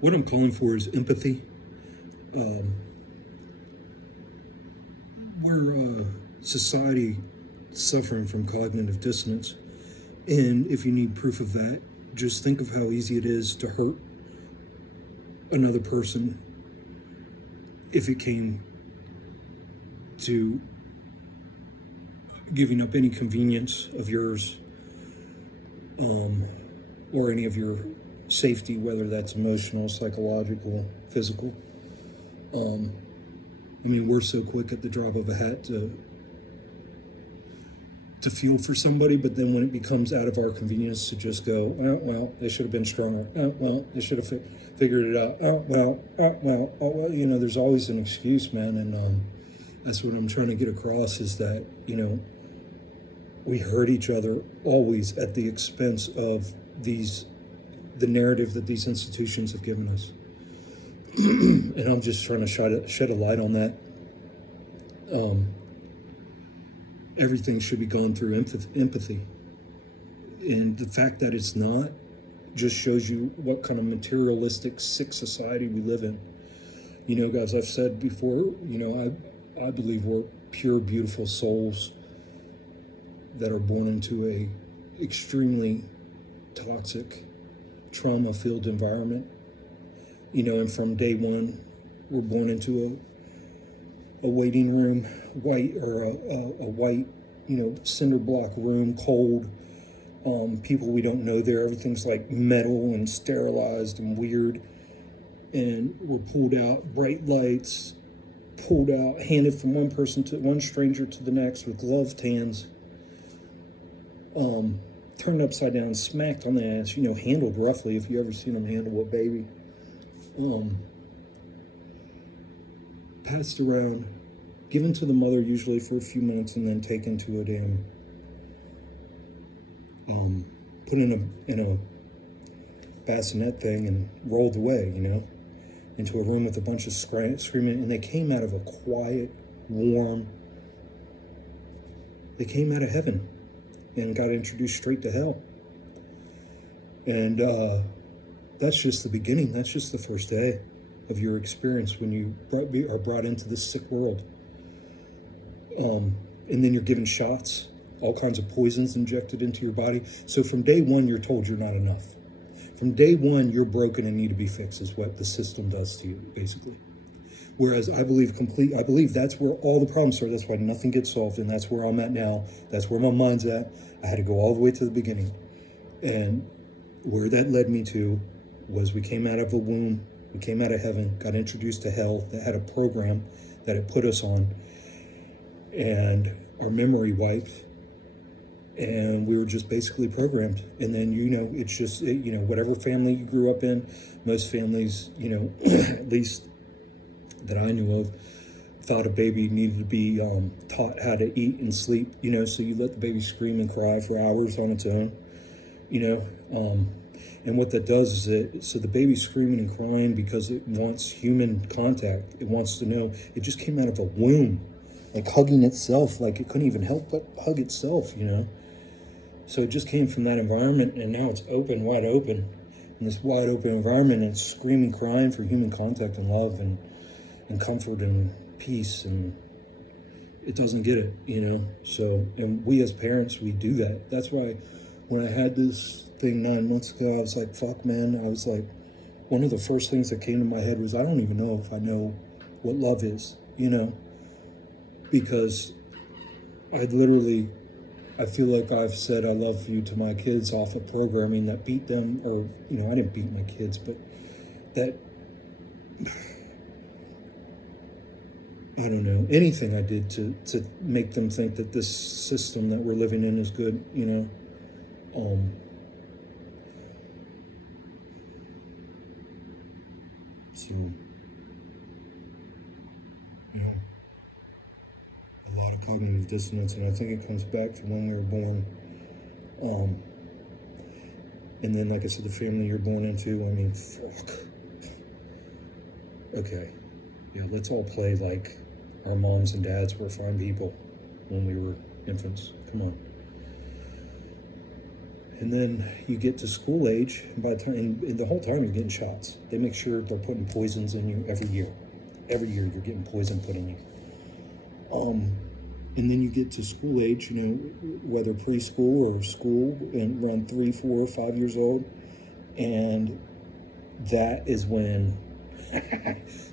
What I'm calling for is empathy. We're society suffering from cognitive dissonance. And if you need proof of that, just think of how easy it is to hurt another person if it came to giving up any convenience of yours, or any of your safety, whether that's emotional, psychological, physical. I mean, we're so quick at the drop of a hat to feel for somebody, but then when it becomes out of our convenience to just go, oh, well, they should have been stronger. Oh, well, they should have figured it out. Oh, well, there's always an excuse, man. And that's what I'm trying to get across is that, we hurt each other always at the expense of the narrative that these institutions have given us. And I'm just trying to shed a light on that. Everything should be gone through empathy. And the fact that it's not just shows you what kind of materialistic, sick society we live in. Guys, I've said before, I believe we're pure, beautiful souls that are born into a extremely toxic, trauma-filled environment. And from day one, we're born into a waiting room, white cinder block room, cold. People we don't know there. Everything's like metal and sterilized and weird. And we're pulled out, bright lights, pulled out, handed from one stranger to the next with gloved hands. Turned upside down, smacked on the ass, handled roughly, if you ever seen them handle a baby. Passed around, given to the mother usually for a few minutes, and then taken to a damn, put in a bassinet thing and rolled away, into a room with a bunch of screaming. And they came out of a quiet, warm, they came out of heaven and got introduced straight to hell. And that's just the beginning. That's just the first day of your experience when you are brought into this sick world. And then you're given shots, all kinds of poisons injected into your body. So from day one, you're told you're not enough. From day one, you're broken and need to be fixed, is what the system does to you, basically. Whereas I believe that's where all the problems start. That's why nothing gets solved, and that's where I'm at now. That's where my mind's at. I had to go all the way to the beginning. And where that led me to was we came out of the womb, we came out of heaven, got introduced to hell that had a program that it put us on, and our memory wiped, and we were just basically programmed. And then, it's just, whatever family you grew up in, most families, at least that I knew of, thought a baby needed to be taught how to eat and sleep, so you let the baby scream and cry for hours on its own, and what that does is so the baby's screaming and crying because it wants human contact. It wants to know. It just came out of a womb, like hugging itself, like it couldn't even help but hug itself, So it just came from that environment, and now it's wide open, in this wide open environment, and it's screaming, crying for human contact and love and comfort and peace, and it doesn't get it, So, and we as parents, we do that. That's why when I had this thing 9 months ago, I was like, fuck, man. I was like, one of the first things that came to my head was, I don't even know if I know what love is, because I feel like I've said I love you to my kids off of programming that beat them, or, I didn't beat my kids, but that, I don't know, anything I did to make them think that this system that we're living in is good, So, a lot of cognitive dissonance, and I think it comes back to when we were born. And then, like I said, the family you're born into, I mean, fuck. Okay. Yeah, let's all play like our moms and dads were fine people when we were infants. Come on. And then you get to school age, and by the time, and the whole time you're getting shots. They make sure they're putting poisons in you every year. Every year you're getting poison put in you. And then you get to school age, you know, whether preschool or school, and around 3, 4, 5 years old, and that is when,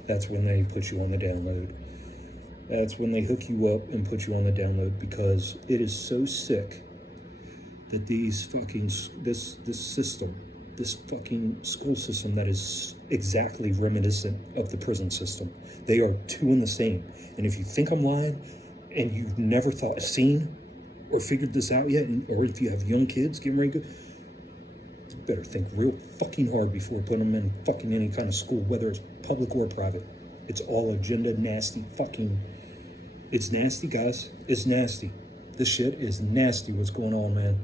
that's when they put you on the download. That's when they hook you up and put you on the download, because it is so sick that these fucking, this system, this fucking school system that is exactly reminiscent of the prison system. They are two in the same. And if you think I'm lying and you've never seen or figured this out yet, or if you have young kids getting ready to go, you better think real fucking hard before putting them in fucking any kind of school, whether it's public or private. It's all agenda, nasty fucking, it's nasty, guys. It's nasty. This shit is nasty, what's going on, man.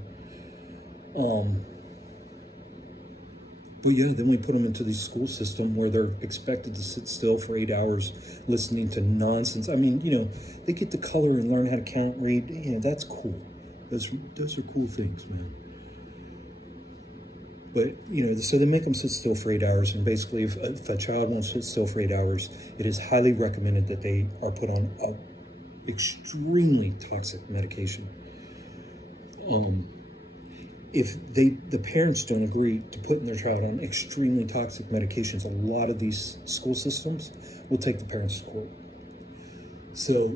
But yeah, then we put them into the school system where they're expected to sit still for 8 hours listening to nonsense. I mean, you know, they get to color and learn how to count, read. You know, that's cool. Those are cool things, man. But, you know, so they make them sit still for 8 hours. And basically, if a child won't sit still for 8 hours, it is highly recommended that they are put on a extremely toxic medication. If the parents don't agree to putting their child on extremely toxic medications, a lot of these school systems will take the parents to court. So,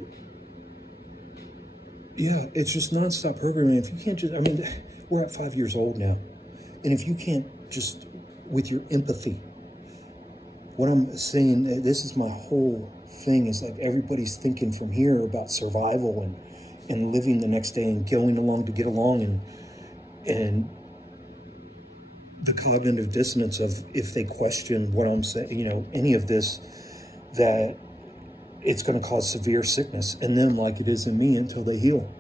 yeah, it's just nonstop programming. If you can't just, I mean, we're at 5 years old now. And if you can't just, with your empathy, what I'm saying, this is my whole thing, is like everybody's thinking from here about survival and living the next day and going along to get along, and the cognitive dissonance of, if they question what I'm saying, you know, any of this, that it's going to cause severe sickness in them like it is in me until they heal.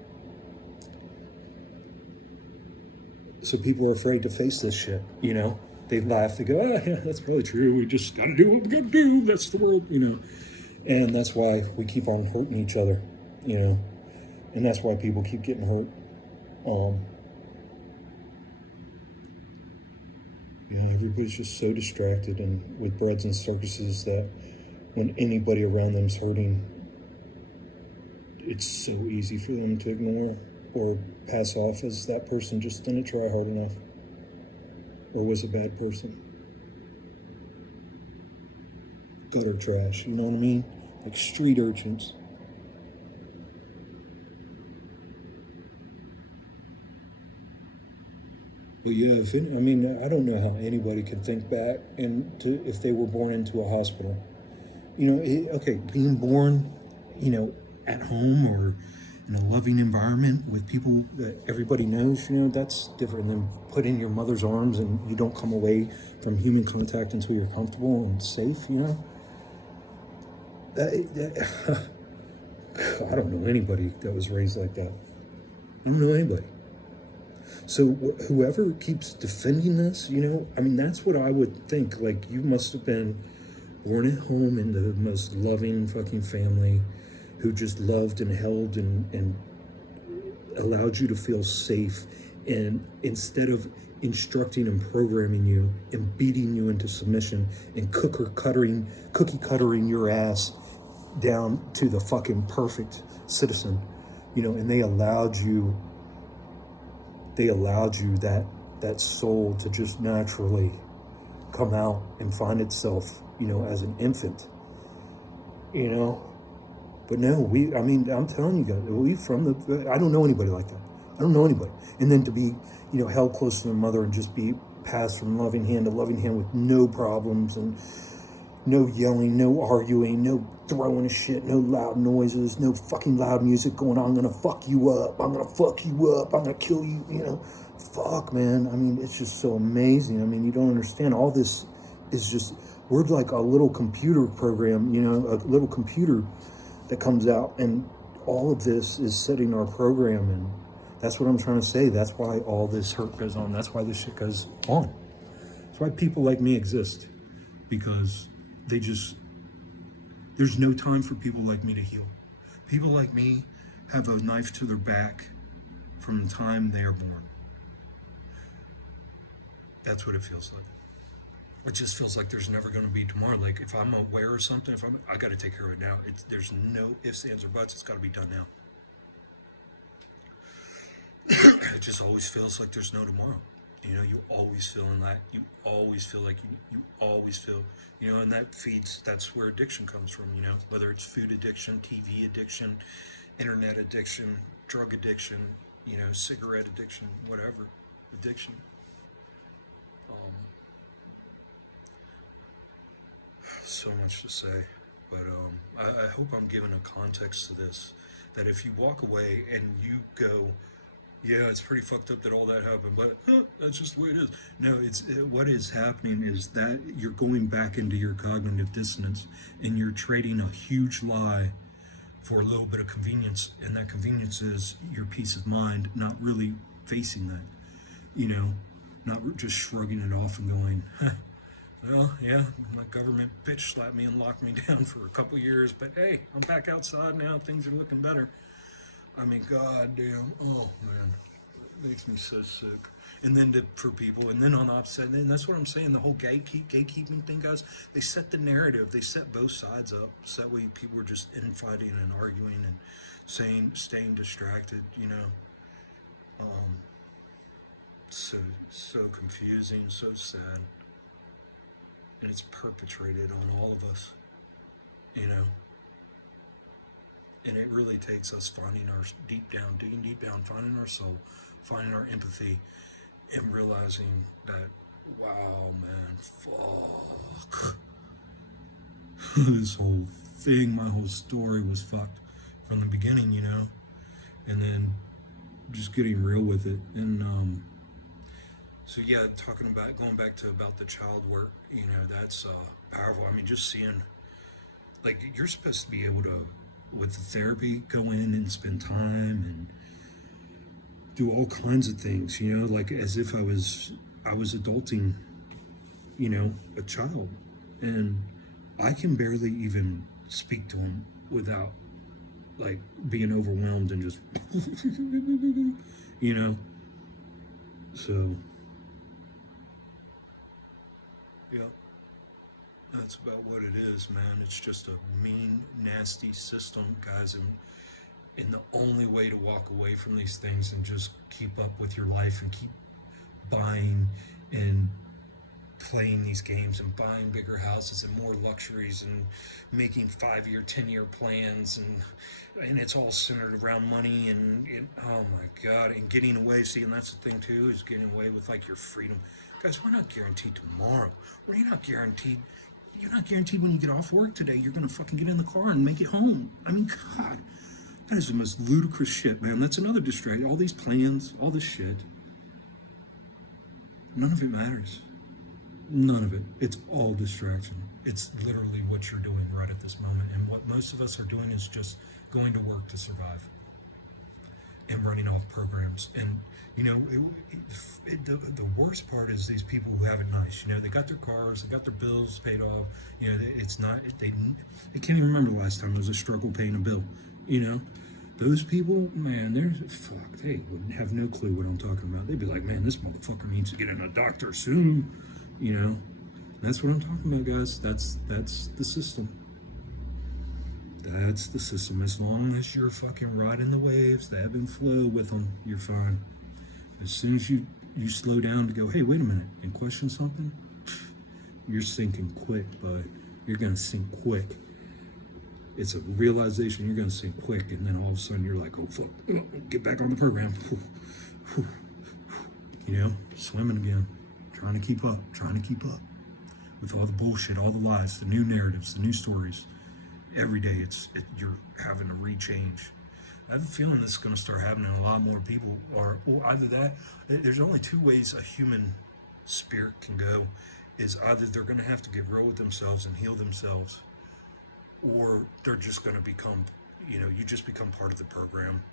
So people are afraid to face this shit, you know. They laugh, they go, oh yeah, that's probably true. We just got to do what we got to do. That's the world, you know. And that's why we keep on hurting each other, you know. And that's why people keep getting hurt. You know, everybody's just so distracted and with breads and circuses that when anybody around them's hurting, it's so easy for them to ignore or pass off as that person just didn't try hard enough or was a bad person. Gutter trash, you know what I mean? Like street urchins. But yeah, I don't know how anybody could think back if they were born into a hospital. You know, being born, you know, at home or in a loving environment with people that everybody knows, you know, that's different than put in your mother's arms and you don't come away from human contact until you're comfortable and safe, you know? I don't know anybody that was raised like that. I don't know anybody. So whoever keeps defending this, you know, I mean, that's what I would think. Like, you must have been born at home in the most loving fucking family who just loved and held and allowed you to feel safe. And instead of instructing and programming you and beating you into submission and cookie cuttering your ass down to the fucking perfect citizen, you know, and they allowed you that soul to just naturally come out and find itself, you know, as an infant, you know. But no, I'm telling you guys, I don't know anybody like that. I don't know anybody. And then to be, you know, held close to their mother and just be passed from loving hand to loving hand with no problems and no yelling, no arguing, no throwing of shit, no loud noises, no fucking loud music going on. I'm gonna fuck you up. I'm gonna fuck you up. I'm gonna kill you. You know, fuck, man. I mean, it's just so amazing. I mean, you don't understand. All this is just, we're like a little computer program, you know, a little computer that comes out, and all of this is setting our program. And that's what I'm trying to say. That's why all this hurt goes on. That's why this shit goes on. That's why people like me exist, because there's no time for people like me to heal. People like me have a knife to their back from the time they are born. That's what it feels like. It just feels like there's never going to be tomorrow. Like if I'm aware of something, I got to take care of it now. There's no ifs, ands, or buts. It's got to be done now. It just always feels like there's no tomorrow. You know, you always feel in that. You always feel like you always feel, and that feeds, that's where addiction comes from, whether it's food addiction, TV addiction, internet addiction, drug addiction, cigarette addiction, whatever addiction. So much to say, but I hope I'm giving a context to this, that if you walk away and you go, yeah, it's pretty fucked up that all that happened, but that's just the way it is. No, what is happening is that you're going back into your cognitive dissonance, and you're trading a huge lie for a little bit of convenience, and that convenience is your peace of mind, not really facing that, not just shrugging it off and going, well, yeah, my government bitch slapped me and locked me down for a couple years, but hey, I'm back outside now. Things are looking better. I mean, goddamn. Oh, man. It makes me so sick. And then for people, and then on the opposite, and that's what I'm saying, the whole gatekeeping thing, guys, they set the narrative. They set both sides up. So that way people are just infighting and arguing and staying distracted, So confusing, so sad. And it's perpetrated on all of us, and it really takes us finding our digging deep down, finding our soul, finding our empathy, and realizing that, wow, man, fuck. This whole thing, my whole story was fucked from the beginning, and then just getting real with it. And so yeah, going back to about the child work, that's powerful. I mean, just seeing, like, you're supposed to be able to, with the therapy, go in and spend time and do all kinds of things, like as if I was adulting, a child, and I can barely even speak to him without like being overwhelmed and just, so. Yeah, that's about what it is, man. It's just a mean, nasty system, guys, and the only way to walk away from these things and just keep up with your life and keep buying and playing these games and buying bigger houses and more luxuries and making 5-year, 10-year plans, and it's all centered around money and oh my God, and getting away. See, and that's the thing too, is getting away with like your freedom. Guys, we're not guaranteed tomorrow. You're not guaranteed when you get off work today, you're going to fucking get in the car and make it home. I mean, God, that is the most ludicrous shit, man. That's another distraction. All these plans, all this shit. None of it matters. None of it. It's all distraction. It's literally what you're doing right at this moment. And what most of us are doing is just going to work to survive and running off programs. And the worst part is these people who have it nice. They got their cars, they got their bills paid off. It's not, they can't even remember the last time there was a struggle paying a bill. Those people, man, they wouldn't have no clue what I'm talking about. They'd be like, man, this motherfucker needs to get in a doctor soon. That's what I'm talking about, guys. That's the system. That's the system. As long as you're fucking riding the waves, the ebb and flow with them, you're fine. As soon as you slow down to go, hey, wait a minute, and question something, you're sinking quick, bud. You're going to sink quick. It's a realization you're going to sink quick, and then all of a sudden you're like, oh, fuck, get back on the program. Swimming again, trying to keep up with all the bullshit, all the lies, the new narratives, the new stories. Every day you're having to rechange. I have a feeling this is going to start happening. A lot more people are, or either that, there's only two ways a human spirit can go, is either they're going to have to get real with themselves and heal themselves, or they're just going to become, you just become part of the program.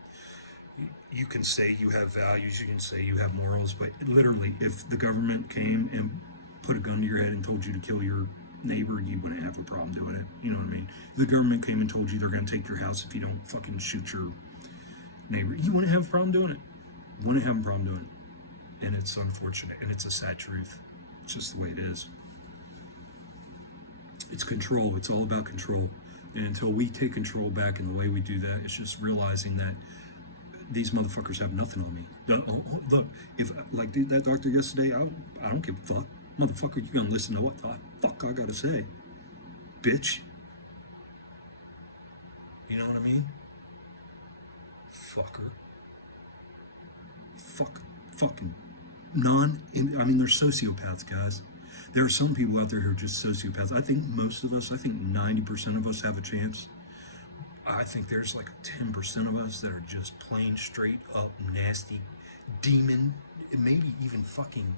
You can say you have values, you can say you have morals, but literally, if the government came and put a gun to your head and told you to kill your neighbor, you wouldn't have a problem doing it. You know what I mean? If the government came and told you they're going to take your house if you don't fucking shoot your neighbor, you wouldn't have a problem doing it. Wouldn't have a problem doing And it's unfortunate, and it's a sad truth. It's just the way it is. It's control. It's all about control. And until we take control back, and the way we do that, it's just realizing that these motherfuckers have nothing on me. Look, if like that doctor yesterday, I don't give a fuck. Motherfucker, you gonna listen to what the fuck I gotta say, bitch? You know what I mean? Fucker. Fucking I mean, they're sociopaths, guys. There are some people out there who are just sociopaths. I think most of us, I think 90% of us have a chance. I think there's like 10% of us that are just plain straight up nasty demon, maybe even fucking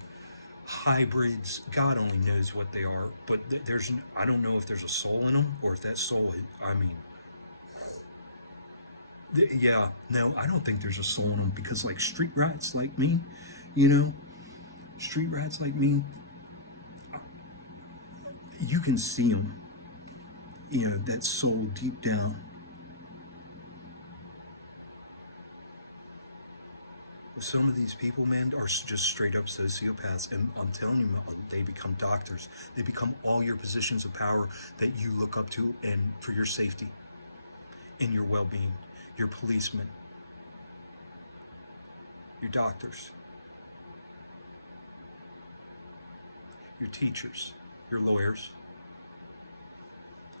hybrids. God only knows what they are, but I don't know if there's a soul in them, or if that soul, I mean, yeah, no, I don't think there's a soul in them, because like street rats like me, you know, street rats like me, you can see them, you know, that soul deep down. Some of these people, man, are just straight up sociopaths, and I'm telling you, they become doctors. They become all your positions of power that you look up to, and for your safety and your well-being. Your policemen, your doctors, your teachers, your lawyers,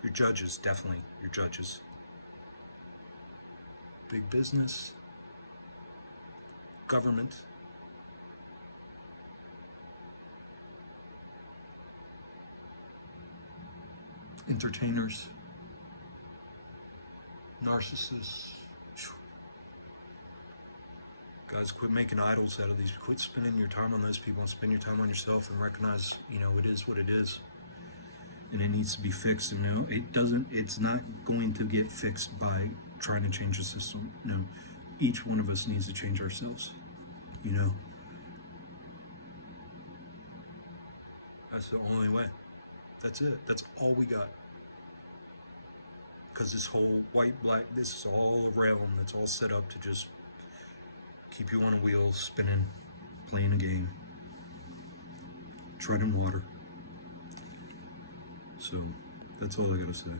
your judges, definitely your judges. Big business, government, entertainers, narcissists. Guys, quit making idols out of these. Quit spending your time on those people, and spend your time on yourself, and recognize, you know, it is what it is. And it needs to be fixed. And no, it's not going to get fixed by trying to change the system. No, each one of us needs to change ourselves, you know. That's the only way. That's it. That's all we got. Because this whole white, black, this is all a realm that's all set up to just keep you on a wheel, spinning, playing a game, treading water. So, that's all I gotta say.